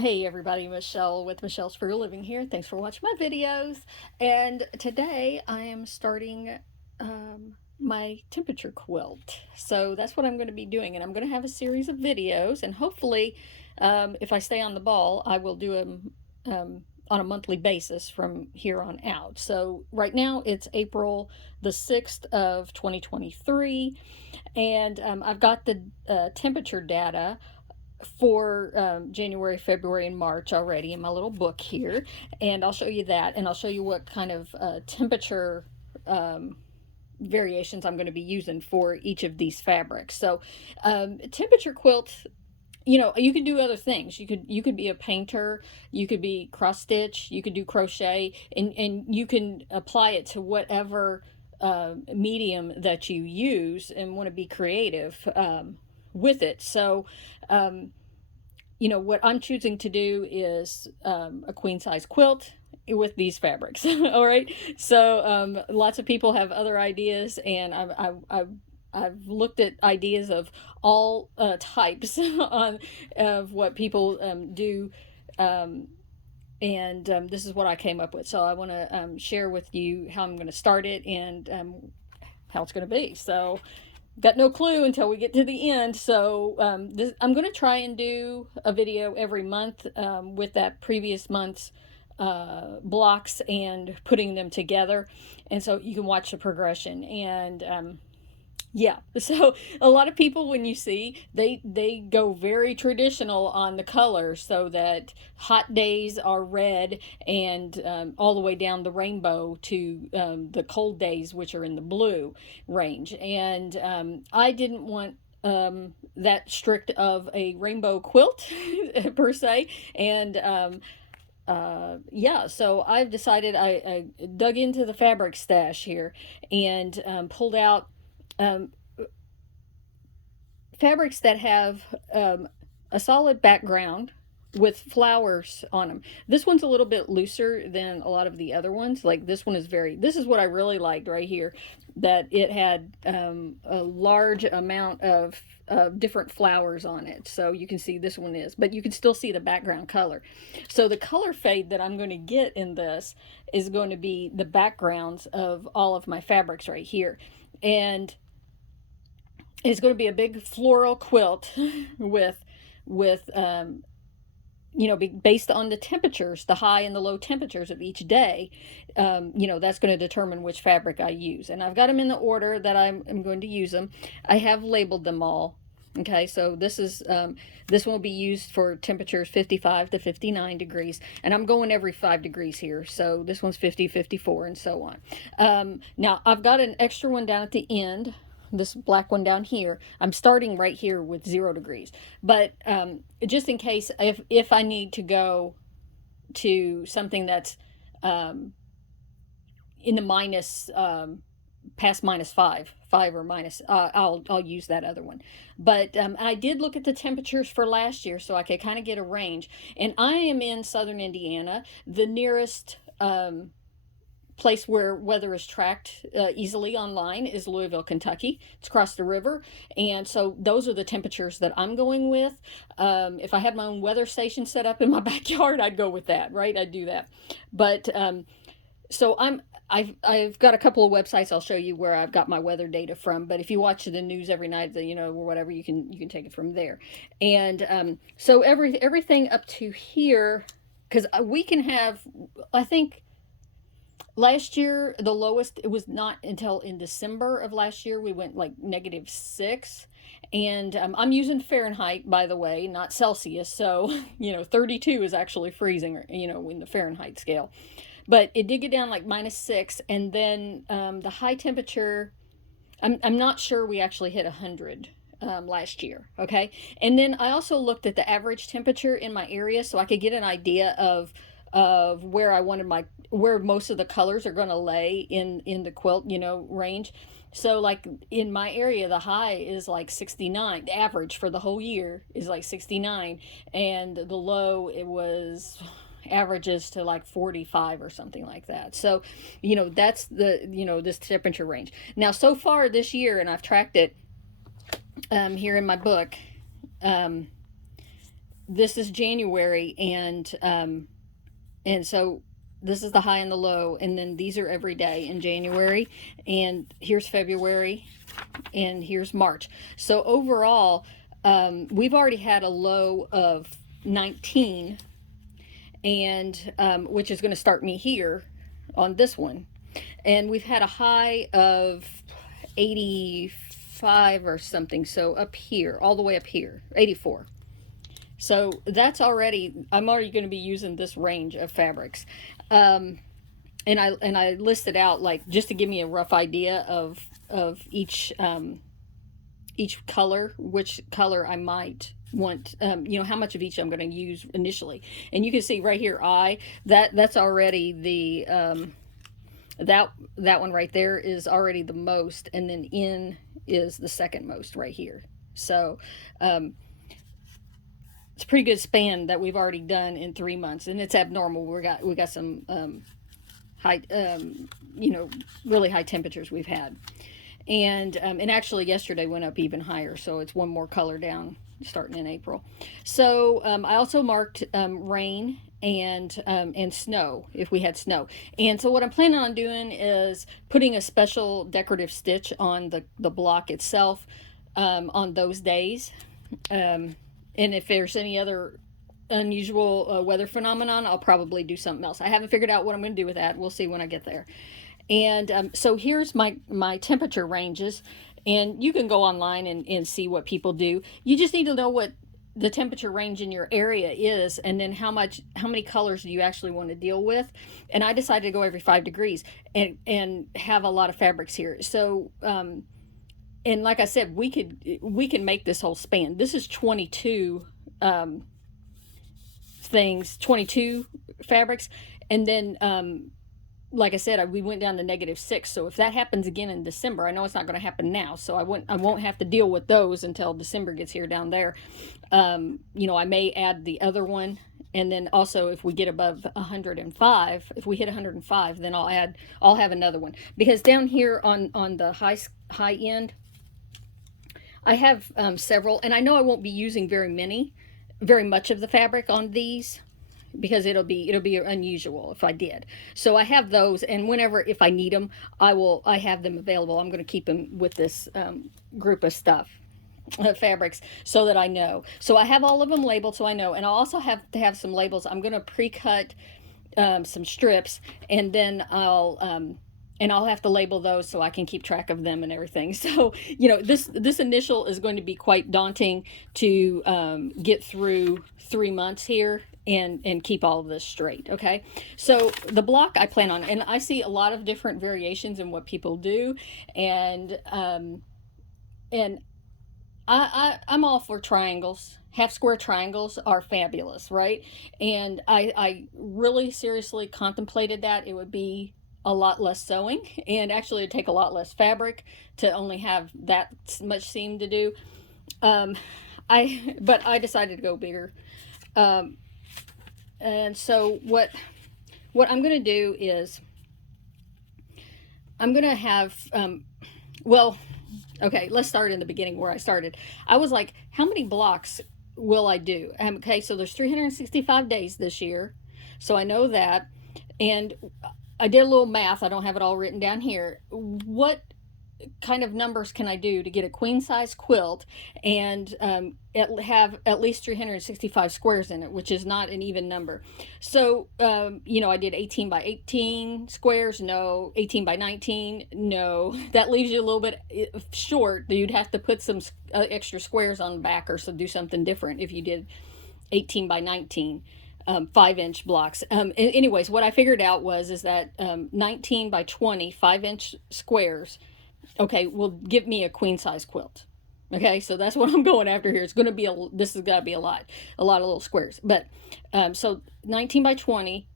Hey everybody, Michelle with Michelle's Frugal Living here. Thanks for watching my videos. And today I am starting my temperature quilt. So that's what I'm going to be doing. And I'm going to have a series of videos. And hopefully, if I stay on the ball, I will do them on a monthly basis from here on out. So right now it's April the 6th of 2023. And I've got the temperature data for January, February, and March already in my little book here. And I'll show you that. And I'll show you what kind of temperature variations I'm going to be using for each of these fabrics. So temperature quilts, you know, you can do other things. You could be a painter, you could be cross stitch, you could do crochet, and you can apply it to whatever medium that you use and want to be creative with it. So you know, what I'm choosing to do is a queen size quilt with these fabrics. All right. So lots of people have other ideas, and I've looked at ideas of all types on of what people do. And this is what I came up with. So I want to share with you how I'm going to start it and how it's going to be. So got no clue until we get to the end. So I'm going to try and do a video every month with that previous month's blocks and putting them together, and so you can watch the progression. And yeah, so a lot of people, when you see, they go very traditional on the colors, so that hot days are red, and all the way down the rainbow to the cold days, which are in the blue range. And I didn't want that strict of a rainbow quilt per se. And yeah, so I've decided, I dug into the fabric stash here and pulled out um, fabrics that have a solid background with flowers on them. This one's a little bit looser than a lot of the other ones. Like this one is this is what I really liked right here, that it had a large amount of different flowers on it. So you can see this one is, but you can still see the background color. So the color fade that I'm going to get in this is going to be the backgrounds of all of my fabrics right here. And it's going to be a big floral quilt with you know, based on the temperatures, the high and the low temperatures of each day. You know, that's going to determine which fabric I use. And I've got them in the order that I'm going to use them. I have labeled them all. Okay, so this one will be used for temperatures 55 to 59 degrees, and I'm going every 5 degrees here. So this one's 50, 54, and so on. Now I've got an extra one down at the end, this black one down here. I'm starting right here with 0 degrees, but just in case, if I need to go to something that's in the minus past -5 or minus, I'll use that other one. But I did look at the temperatures for last year, so I could kind of get a range. And I am in southern Indiana. The nearest place where weather is tracked easily online is Louisville, Kentucky. It's across the river, and so those are the temperatures that I'm going with. If I had my own weather station set up in my backyard, I'd go with that, right? I'd do that. But so I've got a couple of websites I'll show you where I've got my weather data from. But if you watch the news every night, you know, or whatever, you can take it from there. And so everything up to here, because we can have, I think last year the lowest, it was not until in December of last year we went like -6. And I'm using Fahrenheit, by the way, not Celsius. So you know, 32 is actually freezing, you know, in the Fahrenheit scale. But it did get down like -6, and then the high temperature, I'm not sure we actually hit 100 last year. Okay, and then I also looked at the average temperature in my area, so I could get an idea of where I wanted where most of the colors are going to lay in the quilt, you know, range. So like in my area, the high is like 69. The average for the whole year is like 69, and the low, it was averages to like 45 or something like that. So you know, that's the, you know, this temperature range. Now so far this year, and I've tracked it here in my book, this is January, and so this is the high and the low, and then these are every day in January, and here's February, and here's March. So overall, we've already had a low of 19, and which is going to start me here on this one, and we've had a high of 85 or something. So up here, all the way up here, 84. So that's already, I'm already going to be using this range of fabrics. And I listed out, like, just to give me a rough idea of each color, which color I might want, how much of each I'm going to use initially. And you can see right here, that's already the that one right there is already the most, and then in is the second most right here. So it's a pretty good span that we've already done in 3 months, and it's abnormal. We got some high, really high temperatures we've had, and actually yesterday went up even higher. So it's one more color down starting in April. So I also marked rain and snow, if we had snow. And so what I'm planning on doing is putting a special decorative stitch on the block itself on those days. And if there's any other unusual weather phenomenon, I'll probably do something else. I haven't figured out what I'm going to do with that. We'll see when I get there. And so here's my temperature ranges. And you can go online and see what people do. You just need to know what the temperature range in your area is, and then how many colors do you actually want to deal with. And I decided to go every 5 degrees and have a lot of fabrics here. So and like I said, we can make this whole span. This is 22 22 fabrics, and then like I said, we went down to -6. So if that happens again in December, I know it's not going to happen now, so I won't have to deal with those until December gets here down there. I may add the other one, and then also if we get above 105, if we hit 105, then I'll have another one, because down here on the high end, I have several, and I know I won't be using very much of the fabric on these, because it'll be unusual if I did. So I have those, and if I need them, I have them available. I'm going to keep them with this group of fabrics, so that I know. So I have all of them labeled, so I know. And I'll also have to have some labels. I'm going to pre-cut some strips, and then I'll have to label those so I can keep track of them and everything. So, this initial is going to be quite daunting to get through 3 months here and keep all of this straight. Okay. So the block I plan on, and I see a lot of different variations in what people do. And I'm all for triangles. Half square triangles are fabulous, right? And I really seriously contemplated that. It would be a lot less sewing, and actually it'd take a lot less fabric to only have that much seam to do. But I decided to go bigger. And so what I'm going to do is I'm going to have, okay, let's start in the beginning where I started. I was like, how many blocks will I do? Okay, so there's 365 days this year, so I know that. And I did a little math. I don't have it all written down here. What kind of numbers can I do to get a queen size quilt and have at least 365 squares in it, which is not an even number? So I did 18 by 18 squares. No. 18 by 19. No. That leaves you a little bit short. You'd have to put some extra squares on the back, or so do something different if you did 18 by 19. 5-inch blocks. Anyways, what I figured out is that 19 by 20 5-inch squares, okay, will give me a queen size quilt. Okay, so that's what I'm going after here. This has got to be a lot of little squares. But so 19 by 20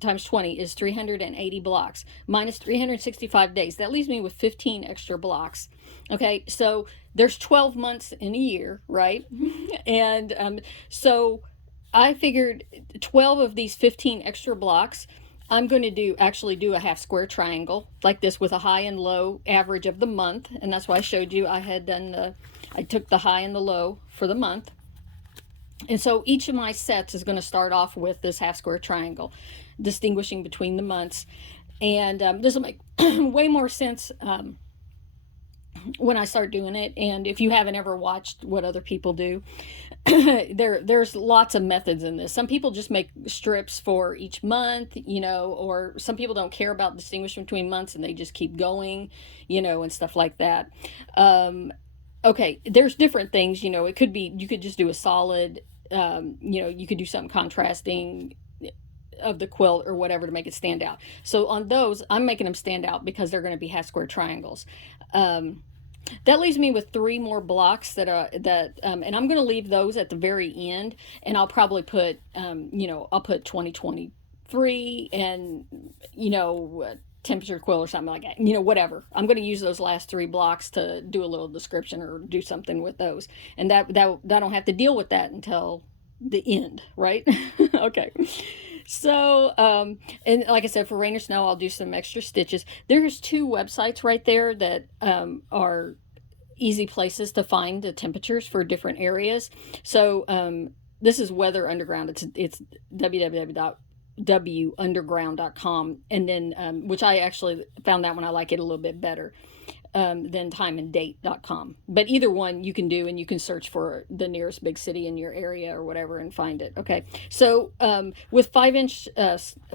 times 20 is 380 blocks minus 365 days. That leaves me with 15 extra blocks. Okay, so there's 12 months in a year, right? And so I figured 12 of these 15 extra blocks, I'm going to actually do a half square triangle like this with a high and low average of the month. And that's why I showed you I took the high and the low for the month. And so each of my sets is going to start off with this half square triangle, distinguishing between the months. And this will make way more sense when I start doing it. And if you haven't ever watched what other people do, there's lots of methods in this. Some people just make strips for each month, or some people don't care about distinguishing between months and they just keep going, and stuff like that. Okay, there's different things. It could be you could just do a solid. You could do something contrasting of the quilt or whatever to make it stand out. So on those, I'm making them stand out because they're going to be half square triangles. That leaves me with 3 more blocks and I'm going to leave those at the very end, and I'll probably put, I'll put 2023 and, temperature quilt or something like that, whatever. I'm going to use those last 3 blocks to do a little description or do something with those. And that I don't have to deal with that until the end, right? Okay. So, and like I said, for rain or snow, I'll do some extra stitches. There's 2 websites right there that are easy places to find the temperatures for different areas. So, this is Weather Underground. It's www.underground.com, and then which I actually found that one I like it a little bit better than timeanddate.com. But either one you can do, and you can search for the nearest big city in your area or whatever and find it. Okay, so with 5-inch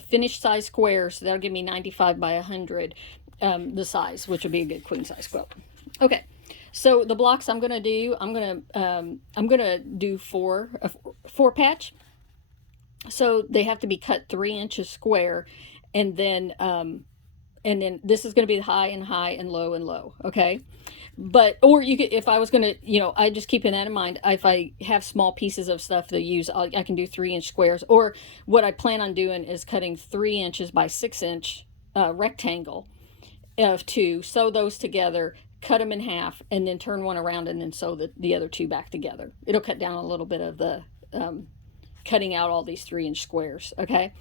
finished size squares, that'll give me 95 by 100, the size, which would be a good queen size quilt. Okay, so the blocks I'm gonna do, I'm gonna do 4 patch. So they have to be cut 3 inches square, and then this is going to be high and low. Okay, but or you could, if I was going to, I just keeping that in mind. If I have small pieces of stuff to use, I can do 3-inch squares. Or what I plan on doing is cutting 3 inches by 6-inch rectangle of 2, sew those together, cut them in half, and then turn one around and then sew the other 2 back together. It'll cut down a little bit of the cutting out all these 3-inch squares. Okay,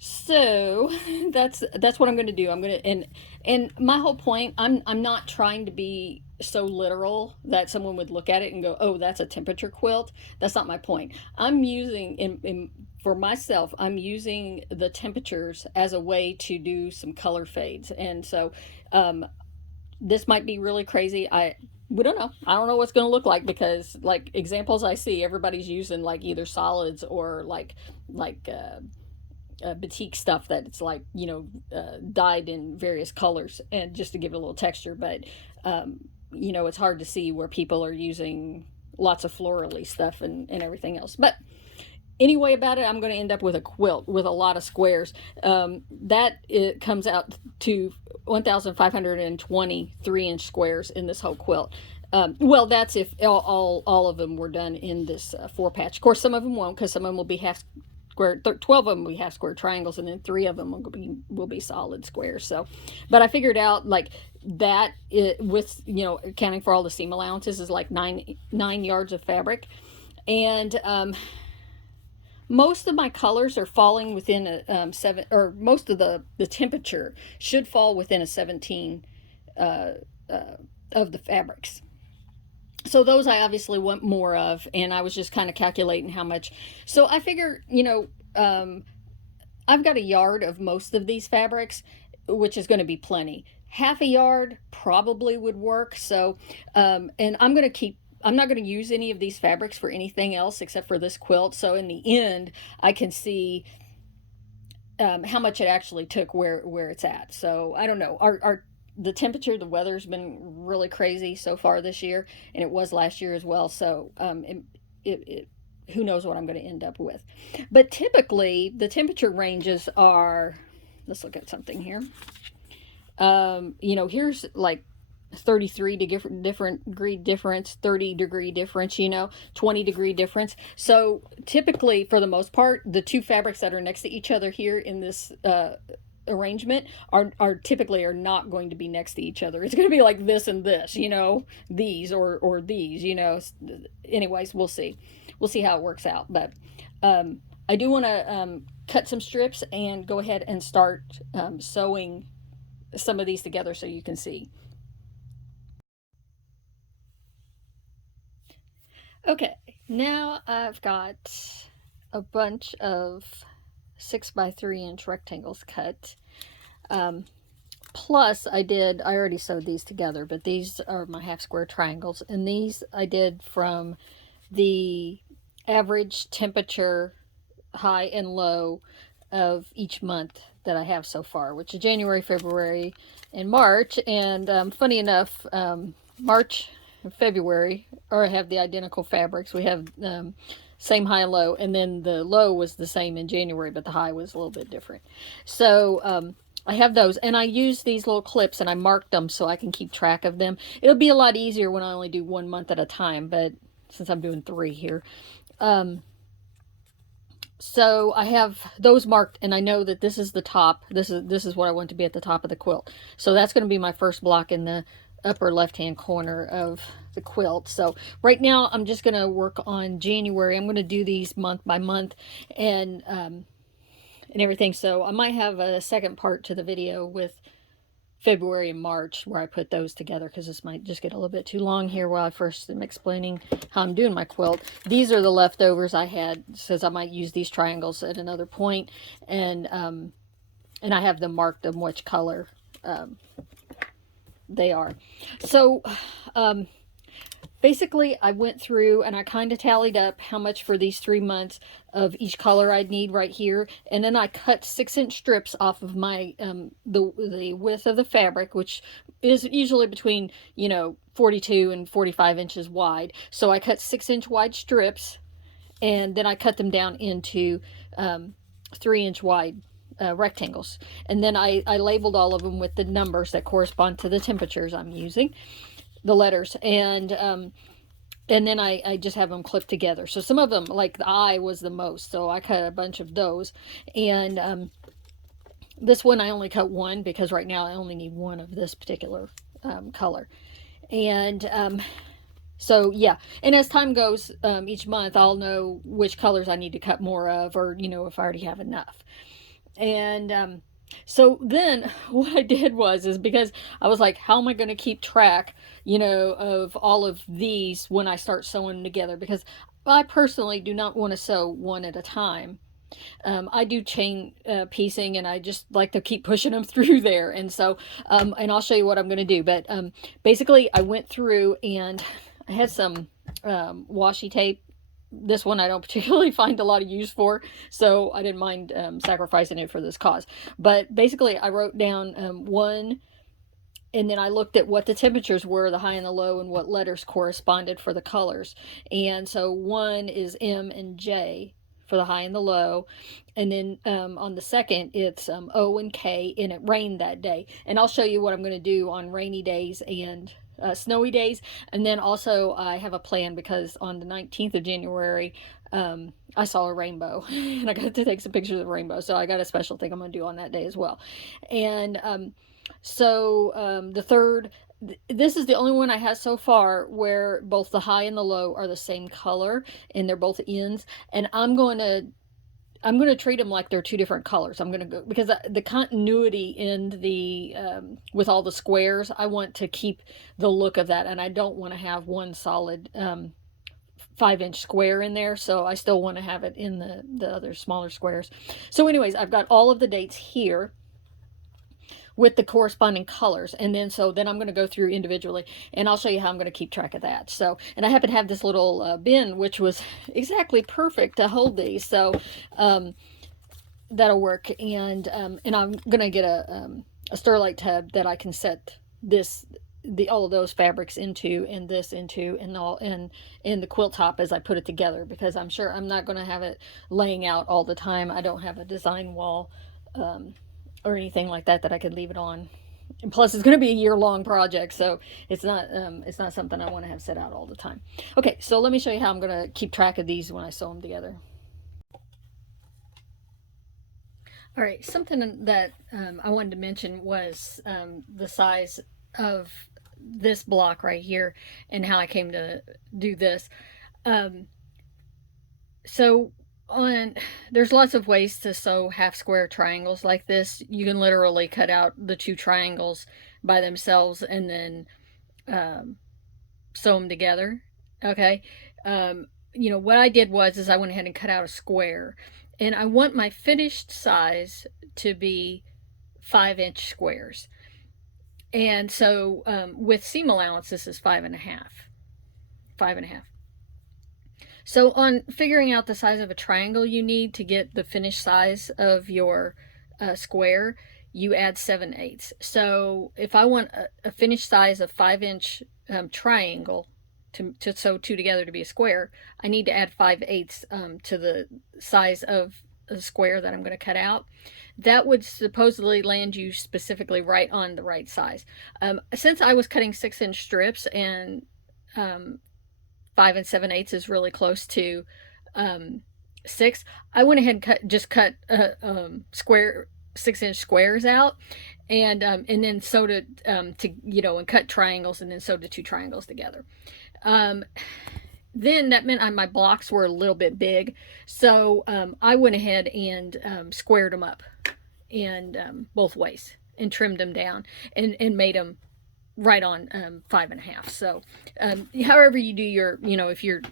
so that's what I'm going to do. I'm going to, and my whole point, I'm not trying to be so literal that someone would look at it and go, oh, that's a temperature quilt. That's not my point. I'm using for myself, I'm using the temperatures as a way to do some color fades. And so this might be really crazy. We don't know. I don't know what's going to look like, because like examples I see, everybody's using like either solids or like batik stuff that it's like, dyed in various colors, and just to give it a little texture. But it's hard to see where people are using lots of florally stuff and everything else. But anyway about it, I'm going to end up with a quilt with a lot of squares. That it comes out to 1,520 3-inch squares in this whole quilt. Well, that's if all of them were done in this 4 patch. Of course, some of them won't, because some of them will be half square. 12 of them will be half square triangles, and then 3 of them will be solid squares. So, but I figured out like that with accounting for all the seam allowances is like 9 yards of fabric, and most of my colors are falling within a 7, or most of the temperature should fall within a 17 of the fabrics. So those I obviously want more of, and I was just kind of calculating how much. So I figure, I've got a yard of most of these fabrics, which is going to be plenty. Half a yard probably would work. So, and I'm not going to use any of these fabrics for anything else except for this quilt. So in the end, I can see how much it actually took where it's at. So I don't know. The temperature, the weather's been really crazy so far this year, and it was last year as well. So who knows what I'm going to end up with. But typically, the temperature ranges are, let's look at something here. Here's like 33 different degree difference, 30 degree difference, 20 degree difference. So typically, for the most part, the 2 fabrics that are next to each other here in this arrangement are typically not going to be next to each other. It's going to be like this and this, these or these, anyways, we'll see how it works out. But I do want to cut some strips and go ahead and start sewing some of these together so you can see. Okay, Now I've got a bunch of 6 by 3 inch rectangles cut. Um, Plus, I already sewed these together, but these are my half square triangles, and these I did from the average temperature, high and low, of each month that I have so far, which is January, February, and March. And funny enough, March and February or have the identical fabrics. We have same high and low, and then the low was the same in January, but the high was a little bit different. So I have those, and I use these little clips, and I marked them so I can keep track of them. It'll be a lot easier when I only do 1 month at a time, but since I'm doing 3 here. So I have those marked, and I know that this is the top. This is what I want to be at the top of the quilt. So that's going to be my first block in the upper left hand corner of the quilt. So right now I'm just going to work on January. I'm going to do these month by month and everything. So I might have a second part to the video with February and March where I put those together, because this might just get a little bit too long here while I first am explaining how I'm doing my quilt. These are the leftovers I had, says I might use these triangles at another point, and I have them marked on which color they are. So basically I went through and I kind of tallied up how much for these 3 months of each color I'd need right here, and then I cut 6-inch strips off of my the width of the fabric, which is usually between 42 and 45 inches wide. So I cut 6-inch wide strips, and then I cut them down into 3-inch wide rectangles, and then I labeled all of them with the numbers that correspond to the temperatures I'm using, the letters, and then I just have them clipped together. So some of them, like the eye was the most, so I cut a bunch of those, and this one I only cut one because right now I only need one of this particular color, and so yeah, and as time goes, each month I'll know which colors I need to cut more of, or if I already have enough. And so then what I did is because I was like, how am I going to keep track, of all of these when I start sewing them together? Because I personally do not want to sew one at a time. I do chain piecing, and I just like to keep pushing them through there. And so, and I'll show you what I'm going to do. But basically, I went through and I had some washi tape. This one I don't particularly find a lot of use for, so I didn't mind sacrificing it for this cause. But basically, I wrote down one, and then I looked at what the temperatures were, the high and the low, and what letters corresponded for the colors. And so 1 is M and J for the high and the low. And then on the second, it's O and K, and it rained that day. And I'll show you what I'm going to do on rainy days and snowy days. And then also I have a plan, because on the 19th of January, I saw a rainbow and I got to take some pictures of the rainbow. So I got a special thing I'm going to do on that day as well. And the third, this is the only one I have so far where both the high and the low are the same color, and they're both ends. And I'm going to treat them like they're two different colors. I'm going to go, because the continuity in the with all the squares, I want to keep the look of that, and I don't want to have one solid 5-inch square in there. So I still want to have it in the other smaller squares. So anyways, I've got all of the dates here with the corresponding colors, and then I'm going to go through individually, and I'll show you how I'm going to keep track of that. So, and I happen to have this little bin, which was exactly perfect to hold these, so that'll work. And I'm going to get a Sterlite tub that I can set all of those fabrics into, and this into, and all in the quilt top as I put it together, because I'm sure I'm not going to have it laying out all the time. I don't have a design wall or anything like that I could leave it on. And plus, it's going to be a year-long project, so it's not something I want to have set out all the time. Okay, so let me show you how I'm going to keep track of these when I sew them together. All right, something that I wanted to mention was the size of this block right here and how I came to do this. So there's lots of ways to sew half square triangles like this. You can literally cut out the two triangles by themselves and then sew them together. Okay. you know, what I did was is I went ahead and cut out a square, and I want my finished size to be 5-inch squares. And so with seam allowance, this is 5.5, 5.5. So on figuring out the size of a triangle you need to get the finished size of your square, you add 7/8. So if I want a finished size of 5-inch triangle to sew two together to be a square, I need to add 5/8 to the size of the square that I'm going to cut out. That would supposedly land you specifically right on the right size. Since I was cutting 6-inch strips, and 5 7/8 is really close to 6, I went ahead and just cut square 6-inch squares out, and then sewed it to, you know, and cut triangles, and then sewed the 2 triangles together. Then that meant my blocks were a little bit big, so I went ahead and squared them up, and both ways, and trimmed them down, and made them right on 5.5. So however you do your, you know, if you're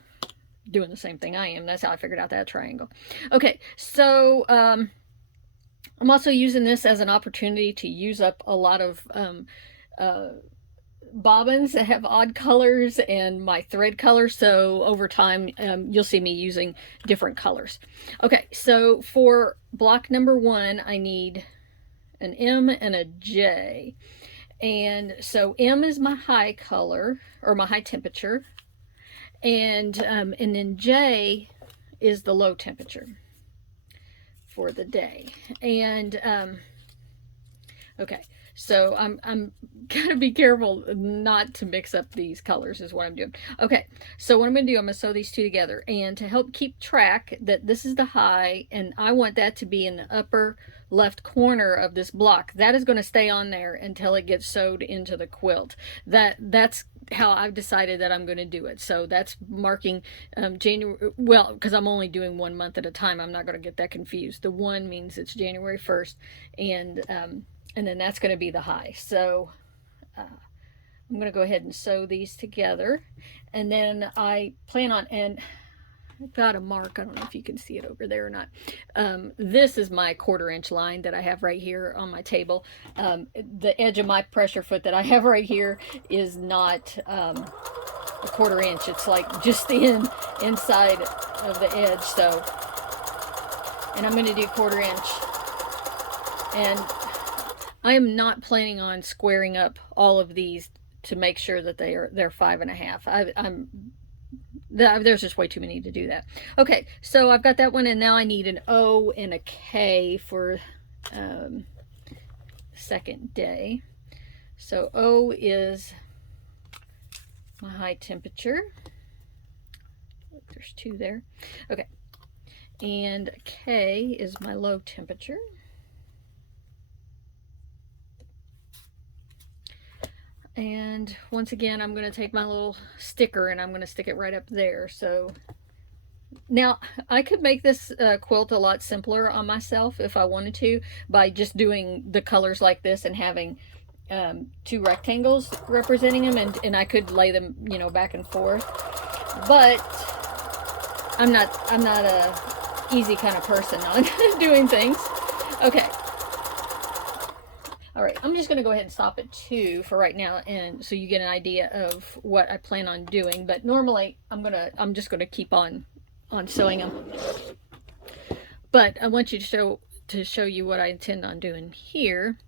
doing the same thing I am, that's how I figured out that triangle. Okay, so I'm also using this as an opportunity to use up a lot of bobbins that have odd colors and my thread colors, so over time you'll see me using different colors. Okay, so for block number 1, I need an M and a J. And so M is my high color, or my high temperature, and then J is the low temperature for the day. And okay, so I'm gotta be careful not to mix up these colors is what I'm doing. Okay, so what I'm gonna do, I'm gonna sew these two together, and to help keep track that this is the high, and I want that to be in the upper left corner of this block. That is going to stay on there until it gets sewed into the quilt. That's how I've decided that I'm going to do it. So that's marking January, well, because I'm only doing 1 month at a time, I'm not going to get that confused. The 1 means it's January 1st, and then that's going to be the high. So I'm going to go ahead and sew these together, and then I plan on, and I've got a mark, I don't know if you can see it over there or not. This is my 1/4-inch line that I have right here on my table. The edge of my pressure foot that I have right here is not a 1/4 inch. It's like just the inside of the edge. So, and I'm going to do 1/4 inch. And I am not planning on squaring up all of these to make sure that they're 5.5. There's just way too many to do that. Okay, so I've got that one, and now I need an O and a K for second day. So O is my high temperature. There's 2 there. Okay, and K is my low temperature. And once again, I'm going to take my little sticker and I'm going to stick it right up there. So now I could make this quilt a lot simpler on myself if I wanted to, by just doing the colors like this and having 2 rectangles representing them, and I could lay them, you know, back and forth. But I'm not a easy kind of person on doing things. Okay. All right, I'm just going to go ahead and stop at 2 for right now, and so you get an idea of what I plan on doing. But normally I'm just gonna keep on sewing them. But I want you to show you what I intend on doing here.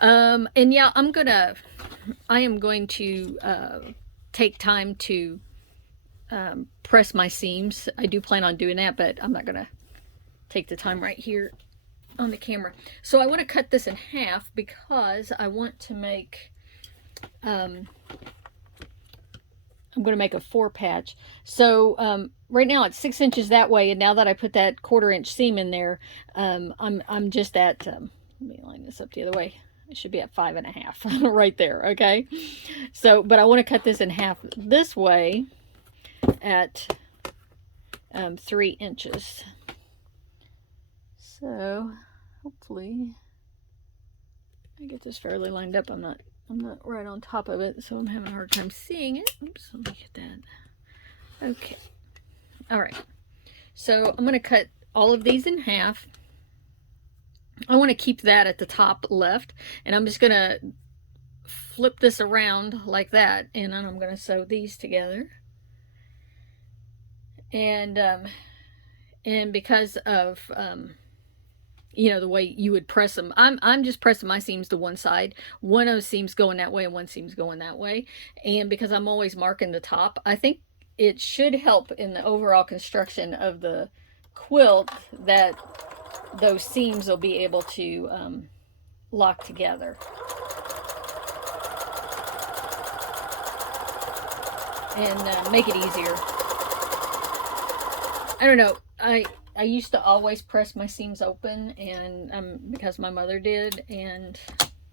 And yeah, I am going to take time to press my seams. I do plan on doing that, but I'm not gonna take the time right here on the camera. So I want to cut this in half because I want to make I'm going to make a 4 patch. So right now it's 6 inches that way, and now that I put that 1/4 inch seam in there, I'm just at let me line this up the other way. It should be at 5.5 right there. Okay, so but I want to cut this in half this way at 3 inches. So hopefully I get this fairly lined up. I'm not right on top of it, so I'm having a hard time seeing it. Oops, let me get that. Okay. All right, so I'm going to cut all of these in half. I want to keep that at the top left, and I'm just going to flip this around like that, and then I'm going to sew these together. And because of you know, the way you would press them, I'm just pressing my seams to one side. One of the seams going that way and one seam's going that way. And because I'm always marking the top, I think it should help in the overall construction of the quilt that those seams will be able to lock together and make it easier. I don't know. I used to always press my seams open, and because my mother did, and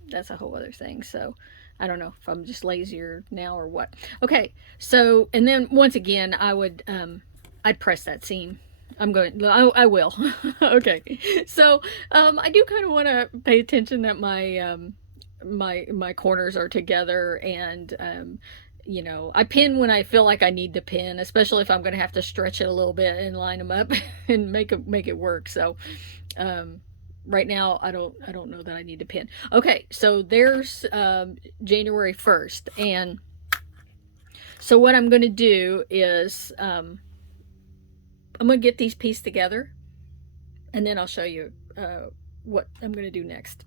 that's a whole other thing. So I don't know if I'm just lazier now or what. Okay, so and then once again, I'd press that seam. I will. Okay, so I do kind of want to pay attention that my corners are together, and you know, I pin when I feel like I need to pin, especially if I'm going to have to stretch it a little bit and line them up and make it work. So right now I don't know that I need to pin. Okay, so there's January 1st, and so what I'm going to do is I'm going to get these pieced together, and then I'll show you what I'm going to do next.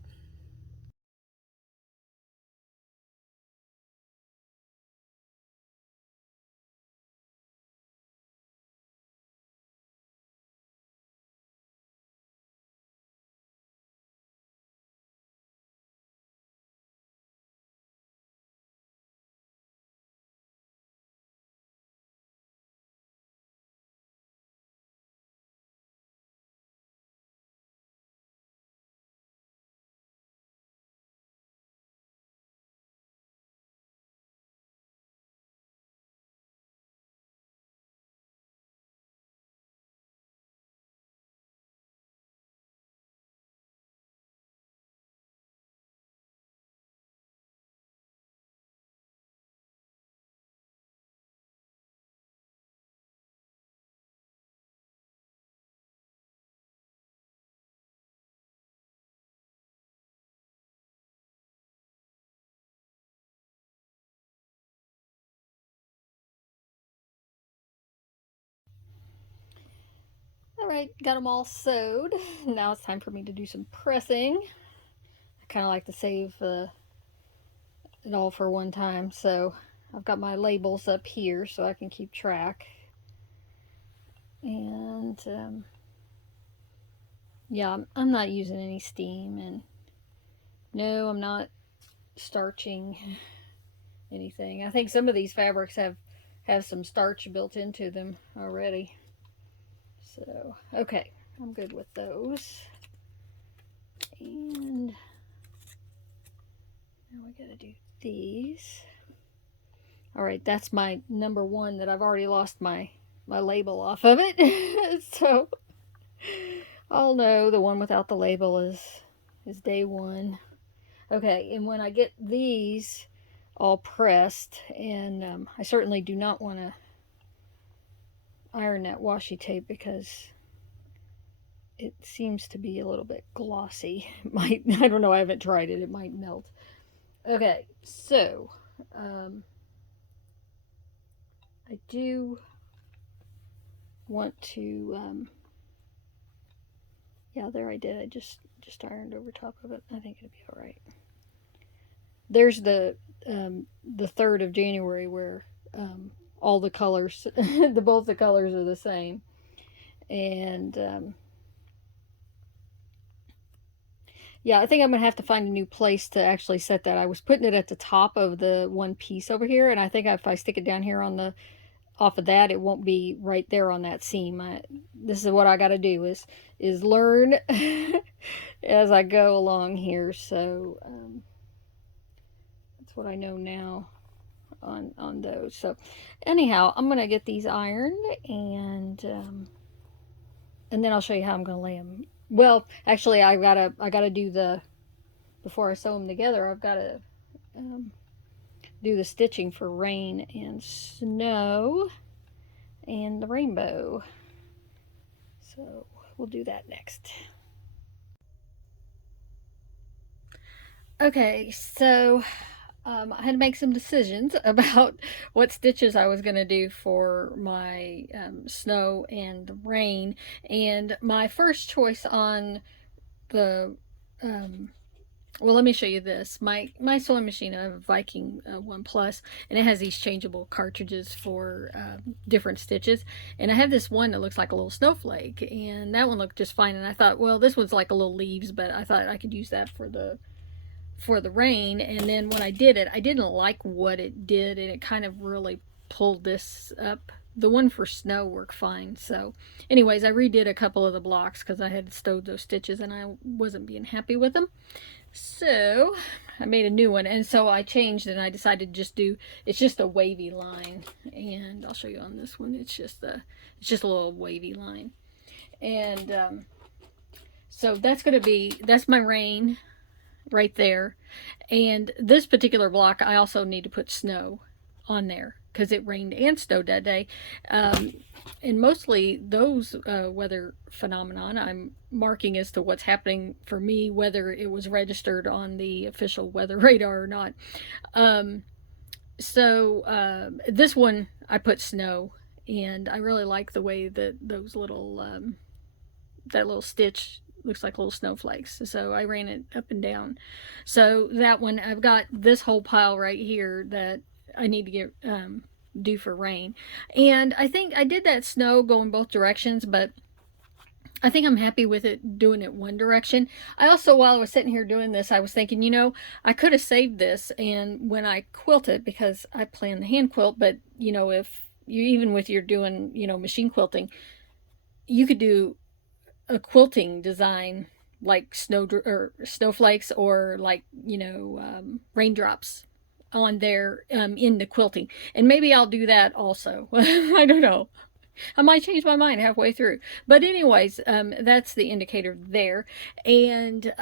All right, got them all sewed. Now it's time for me to do some pressing. I kind of like to save it all for one time, so I've got my labels up here so I can keep track. And yeah, I'm not using any steam, and no, I'm not starching anything. I think some of these fabrics have some starch built into them already. So, okay, I'm good with those. And now we gotta do these. All right, that's my number one that I've already lost my label off of it. So I'll know the one without the label is day one. Okay, and when I get these all pressed, and I certainly do not want to iron that washi tape because it seems to be a little bit glossy. It might, I don't know, I haven't tried it, it might melt. Okay, so I do want to yeah, there I did. I just ironed over top of it. I think it'll be all right. There's the 3rd of January where all the colors, both the colors are the same, and yeah, I think I'm gonna have to find a new place to actually set that. I was putting it at the top of the one piece over here, and I think if I stick it down here on the off of that, it won't be right there on that seam. This is what I got to do is learn as I go along here. So that's what I know now on those. So anyhow, I'm gonna get these ironed, and then I'll show you how I'm gonna lay them. Well, actually, I gotta do the before I sew them together. I've gotta do the stitching for rain and snow. and the rainbow. So we'll do that next. Okay, so I had to make some decisions about what stitches I was going to do for my snow and rain. And my first choice on the well, let me show you this. My sewing machine, I have a Viking 1 Plus, and it has these changeable cartridges for different stitches. And I have this one that looks like a little snowflake, and that one looked just fine. And I thought, well, this one's like a little leaves, but I thought I could use that for the rain. And then when I did it, I didn't like what it did, and it kind of really pulled this up. The one for snow worked fine. So anyways, I redid a couple of the blocks because I had stowed those stitches and I wasn't being happy with them. So I made a new one, and so I changed and I decided to just do, it's just a wavy line, and I'll show you on this one. It's just a little wavy line. And so that's my rain right there. And this particular block, I also need to put snow on there because it rained and snowed that day. And mostly those weather phenomenon I'm marking as to what's happening for me, whether it was registered on the official weather radar or not. This one I put snow, and I really like the way that those little that little stitch looks like little snowflakes. So I ran it up and down. So that one, I've got this whole pile right here that I need to get do for rain. And I think I did that snow going both directions, but I think I'm happy with it doing it one direction. I also, while I was sitting here doing this, I was thinking, you know, I could have saved this, and when I quilt it, because I plan the hand quilt, but you know, if you, even with you're doing, you know, machine quilting, you could do a quilting design like snowflakes, or like, you know, raindrops on there in the quilting. And maybe I'll do that also. I don't know. I might change my mind halfway through. But anyways, that's the indicator there. And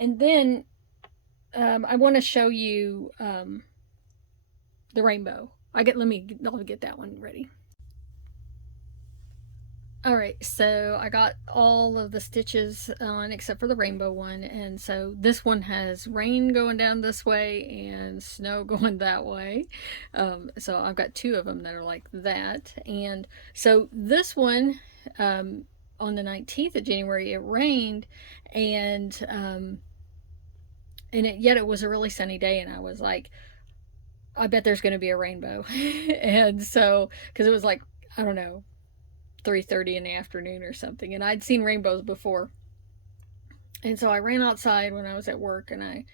then I want to show you the rainbow. I'll get that one ready. Alright, so I got all of the stitches on except for the rainbow one, and so this one has rain going down this way and snow going that way. So I've got two of them that are like that. And so this one, on the 19th of January, it rained, and yet it was a really sunny day, and I was like, I bet there's going to be a rainbow. And so, because it was like, I don't know, 3:30 in the afternoon or something, and I'd seen rainbows before. And so I ran outside when I was at work, and I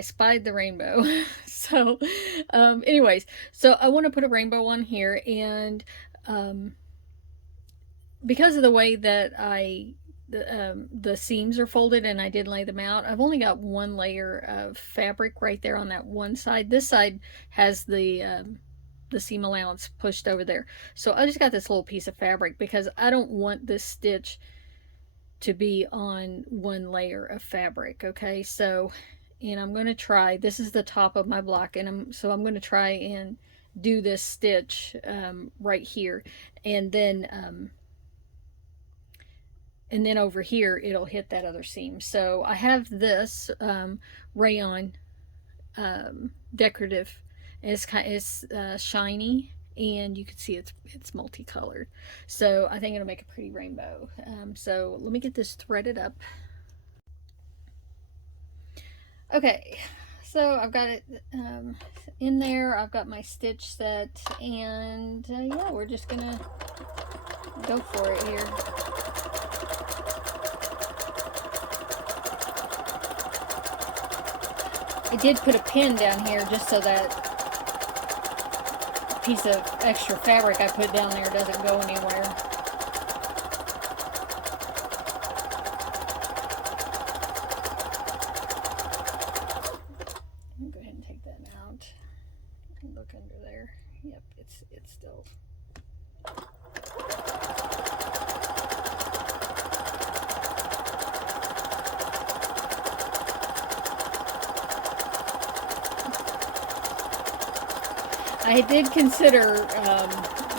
spied the rainbow. So anyways, so I want to put a rainbow on here, and because of the way that the seams are folded and I did lay them out, I've only got one layer of fabric right there on that one side. This side has the seam allowance pushed over there. So I just got this little piece of fabric because I don't want this stitch to be on one layer of fabric. Okay, so, and I'm going to try, this is the top of my block, and I'm going to try and do this stitch right here, and then over here it'll hit that other seam. So I have this rayon decorative. It's shiny, and you can see it's multicolored. So I think it'll make a pretty rainbow. So let me get this threaded up. Okay, so I've got it in there. I've got my stitch set, and yeah, we're just gonna go for it here. I did put a pin down here just so that piece of extra fabric I put down there doesn't go anywhere. Go ahead and take that out and look under there. Yep, it's still. I did consider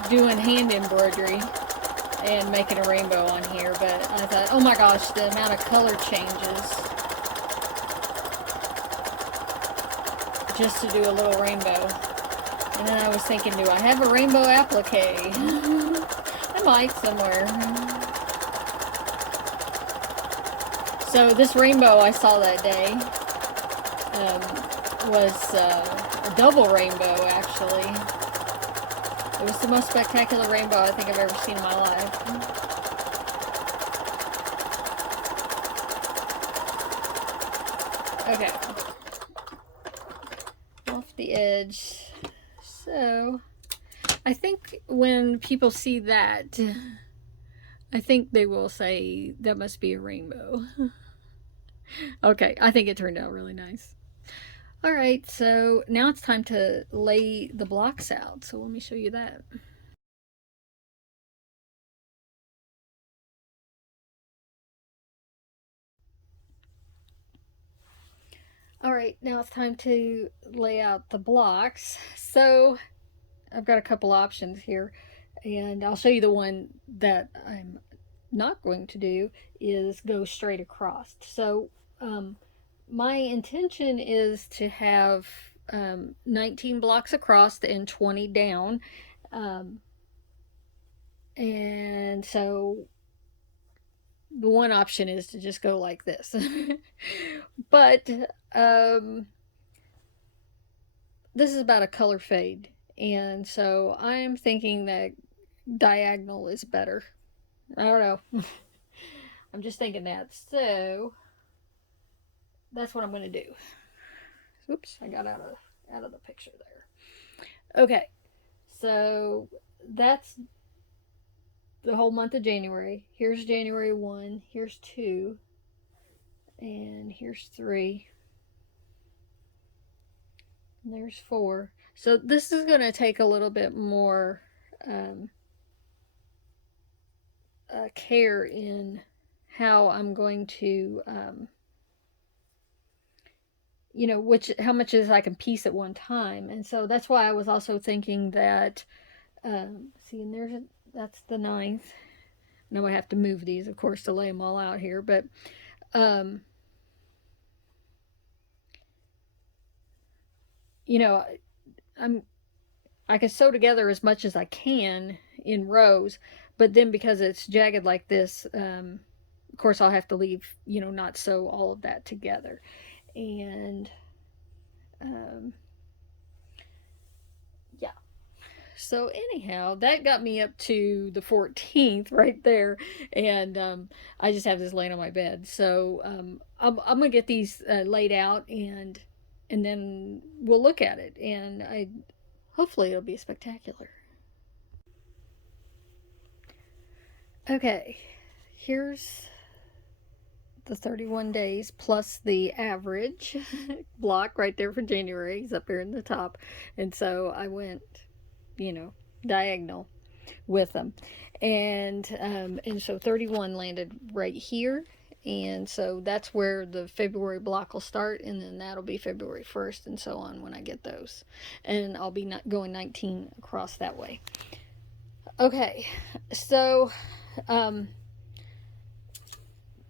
doing hand embroidery and making a rainbow on here, but I thought, oh my gosh, the amount of color changes just to do a little rainbow. And then I was thinking, do I have a rainbow applique? I might somewhere. So this rainbow I saw that day was a double rainbow, actually. It was the most spectacular rainbow I think I've ever seen in my life. Okay. Off the edge. So, I think when people see that, I think they will say that must be a rainbow. Okay, I think it turned out really nice. All right, so now it's time to lay the blocks out. So let me show you that. All right, now it's time to lay out the blocks. So I've got a couple options here, and I'll show you the one that I'm not going to do is go straight across. So my intention is to have 19 blocks across and 20 down. And so the one option is to just go like this. But this is about a color fade. And so I'm thinking that diagonal is better. I don't know. I'm just thinking that. So that's what I'm going to do. Oops, I got out of the picture there. Okay. So that's the whole month of January. Here's January 1, here's 2, and here's 3. And there's 4. So this is going to take a little bit more care in how I'm going to, you know, how much is I can piece at one time. And so that's why I was also thinking that, see, and that's the 9th. Now I have to move these, of course, to lay them all out here, but you know, I can sew together as much as I can in rows, but then because it's jagged like this, of course I'll have to leave, you know, not sew all of that together. And yeah. So anyhow, that got me up to the 14th right there, and I just have this laying on my bed. So I'm gonna get these laid out, and then we'll look at it, and hopefully it'll be spectacular. Okay, here's the 31 days plus the average block right there for January. It's up here in the top, and so I went, you know, diagonal with them, and so 31 landed right here, and so that's where the February block will start, and then that'll be February 1st and so on when I get those, and I'll be not going 19 across that way. Okay, so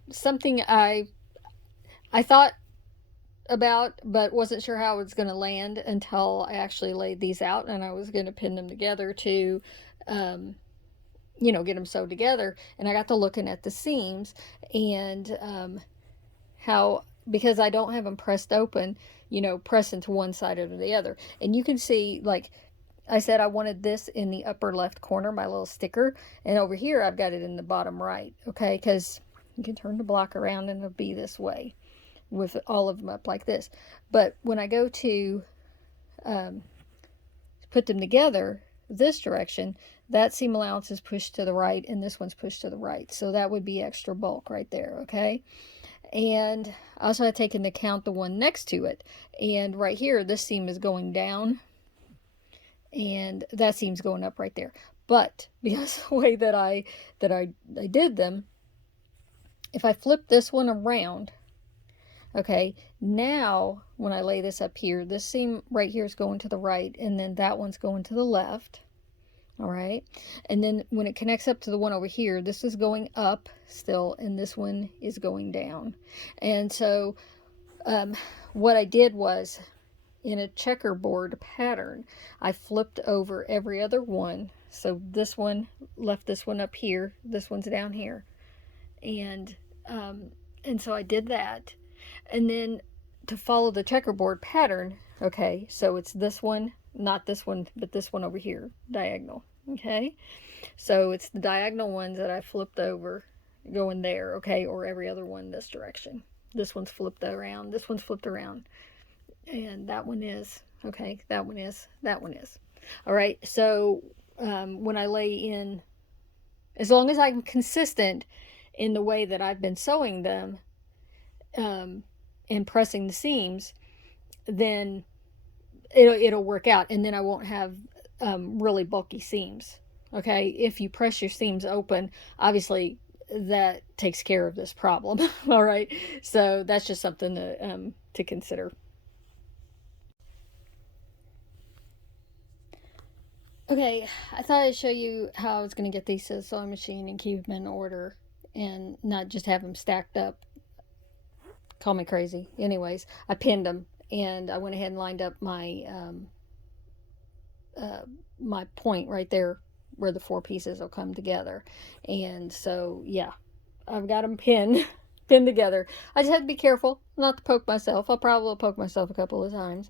something I thought about but wasn't sure how it was going to land until I actually laid these out, and I was going to pin them together to you know, get them sewed together. And I got to looking at the seams and how, because I don't have them pressed open, you know, pressing to one side or the other. And you can see, like I said, I wanted this in the upper left corner, my little sticker, and over here I've got it in the bottom right. Okay, because you can turn the block around and it'll be this way with all of them up like this. But when I go to put them together this direction, that seam allowance is pushed to the right and this one's pushed to the right. So that would be extra bulk right there, okay? And I also had to take into account the one next to it. And right here, this seam is going down and that seam's going up right there. But because of the way that I did them, if I flip this one around, okay, now when I lay this up here, this seam right here is going to the right, and then that one's going to the left. All right. And then when it connects up to the one over here, this is going up still, and this one is going down. And so what I did was, in a checkerboard pattern, I flipped over every other one. So this one, left this one up here, this one's down here. And and so I did that. And then to follow the checkerboard pattern, okay, so it's this one, not this one, but this one over here, diagonal. Okay, so it's the diagonal ones that I flipped over going there, okay, or every other one this direction. This one's flipped around, this one's flipped around, and that one is, okay, that one is, that one is. All right, so when I lay in, as long as I'm consistent in the way that I've been sewing them and pressing the seams, then it'll work out, and then I won't have really bulky seams. Okay, if you press your seams open, obviously that takes care of this problem. All right, so that's just something to consider. Okay, I thought I'd show you how I was going to get these to the sewing machine and keep them in order and not just have them stacked up. Call me crazy. Anyways, I pinned them and I went ahead and lined up my point right there where the four pieces will come together. And so, yeah, I've got them pinned pinned together. I just had to be careful not to poke myself. I'll probably poke myself a couple of times.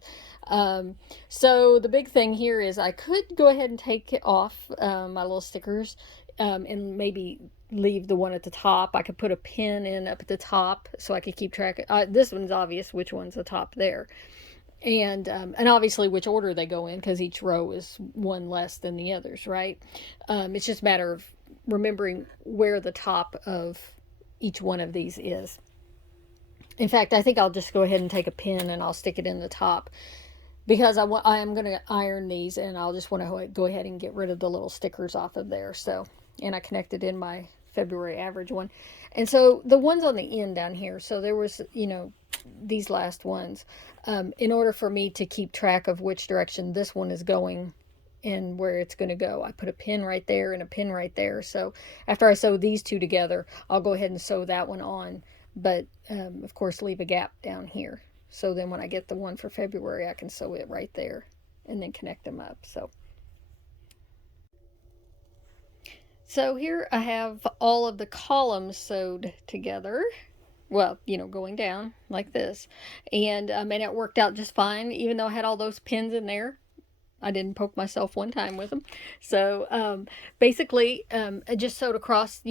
So the big thing here is I could go ahead and take off my little stickers and maybe leave the one at the top. I could put a pin in up at the top so I could keep track. This one's obvious which one's the top there. And obviously which order they go in, because each row is one less than the others, right? It's just a matter of remembering where the top of each one of these is. In fact, I think I'll just go ahead and take a pin and I'll stick it in the top, because I am going to iron these, and I'll just want to go ahead and get rid of the little stickers off of there. So, and I connected in my February average one. And so the ones on the end down here, so there was, these last ones, in order for me to keep track of which direction this one is going and where it's going to go, I put a pin right there and a pin right there. So after I sew these two together, I'll go ahead and sew that one on, but of course leave a gap down here. So then when I get the one for February, I can sew it right there and then connect them up. So here I have all of the columns sewed together. Well, going down like this. And it worked out just fine, even though I had all those pins in there. I didn't poke myself one time with them. So basically, I just sewed across,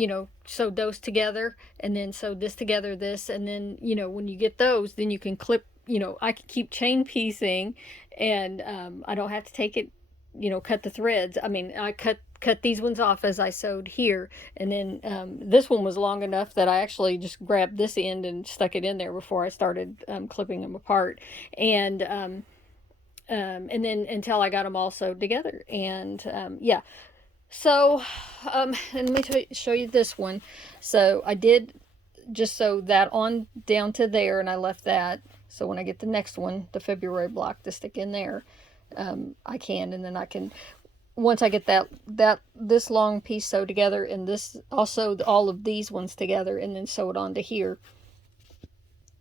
sewed those together, and then sewed this together, this, and then, when you get those, then you can clip, I can keep chain piecing, and I don't have to take it, cut the threads. I mean, I cut these ones off as I sewed here, and then this one was long enough that I actually just grabbed this end and stuck it in there before I started clipping them apart. And then until I got them all sewed together. And yeah, so and let me show you this one. So I did just sew that on down to there, and I left that so when I get the next one, the February block, to stick in there, I can. And then I can, once I get this long piece sewed together, and this also all of these ones together, and then sew it onto here,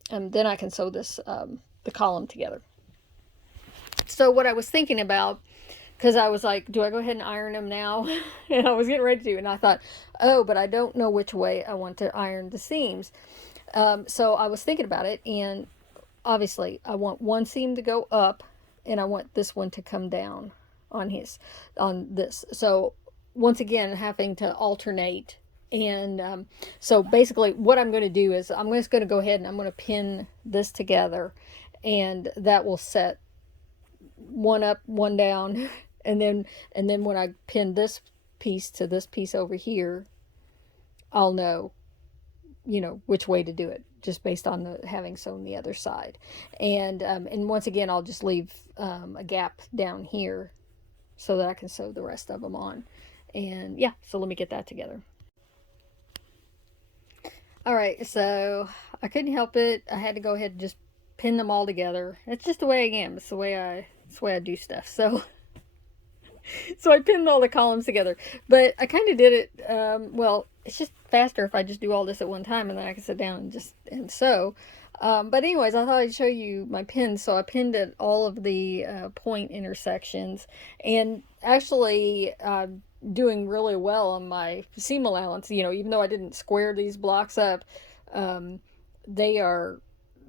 and then I can sew this the column together. So what I was thinking about, because I was like, do I go ahead and iron them now? And I was getting ready to, and I thought, oh, but I don't know which way I want to iron the seams. So I was thinking about it, and obviously I want one seam to go up, and I want this one to come down on this. So once again, having to alternate. And so basically what I'm going to do is I'm just going to go ahead and I'm going to pin this together, and that will set one up, one down, and then when I pin this piece to this piece over here, I'll know, which way to do it, just based on the having sewn the other side. And once again, I'll just leave a gap down here so that I can sew the rest of them on. And yeah, so let me get that together. All right, so I couldn't help it. I had to go ahead and just pin them all together. It's just the way I am. It's the way I do stuff. So So I pinned all the columns together. But I kind of did it, well, it's just faster if I just do all this at one time and then I can sit down and just and sew. But anyways, I thought I'd show you my pins. So I pinned at all of the point intersections, and actually doing really well on my seam allowance. You know, even though I didn't square these blocks up, um, they are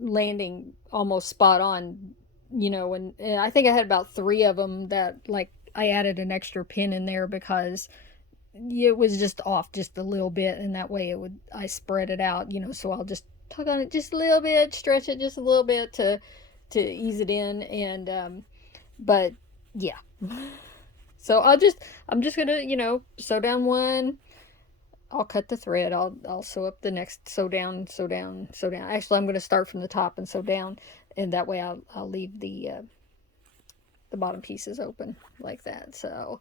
landing almost spot on. You know, and I think I had about three of them that, like, I added an extra pin in there because it was just off just a little bit, and that way I spread it out, you know. So I'll just tug on it just a little bit, stretch it just a little bit to ease it in, and but yeah. So I'm just gonna, you know, sew down one. I'll cut the thread. I'll sew up the next, sew down, sew down, sew down. Actually, I'm gonna start from the top and sew down, and that way I'll leave the bottom pieces open like that. So,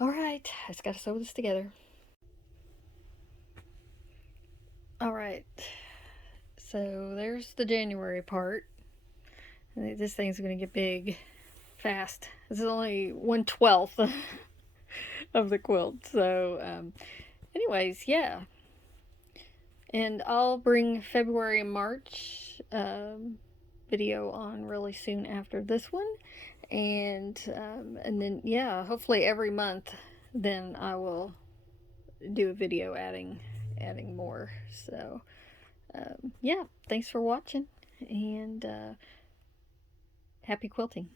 all right, I just gotta sew this together. All right, so there's the January part. This thing's gonna get big fast. This is only 1/12 of the quilt. So, anyways, yeah. And I'll bring February and March video on really soon after this one, and then yeah, hopefully every month. Then I will do a video adding more. So yeah, thanks for watching, and happy quilting.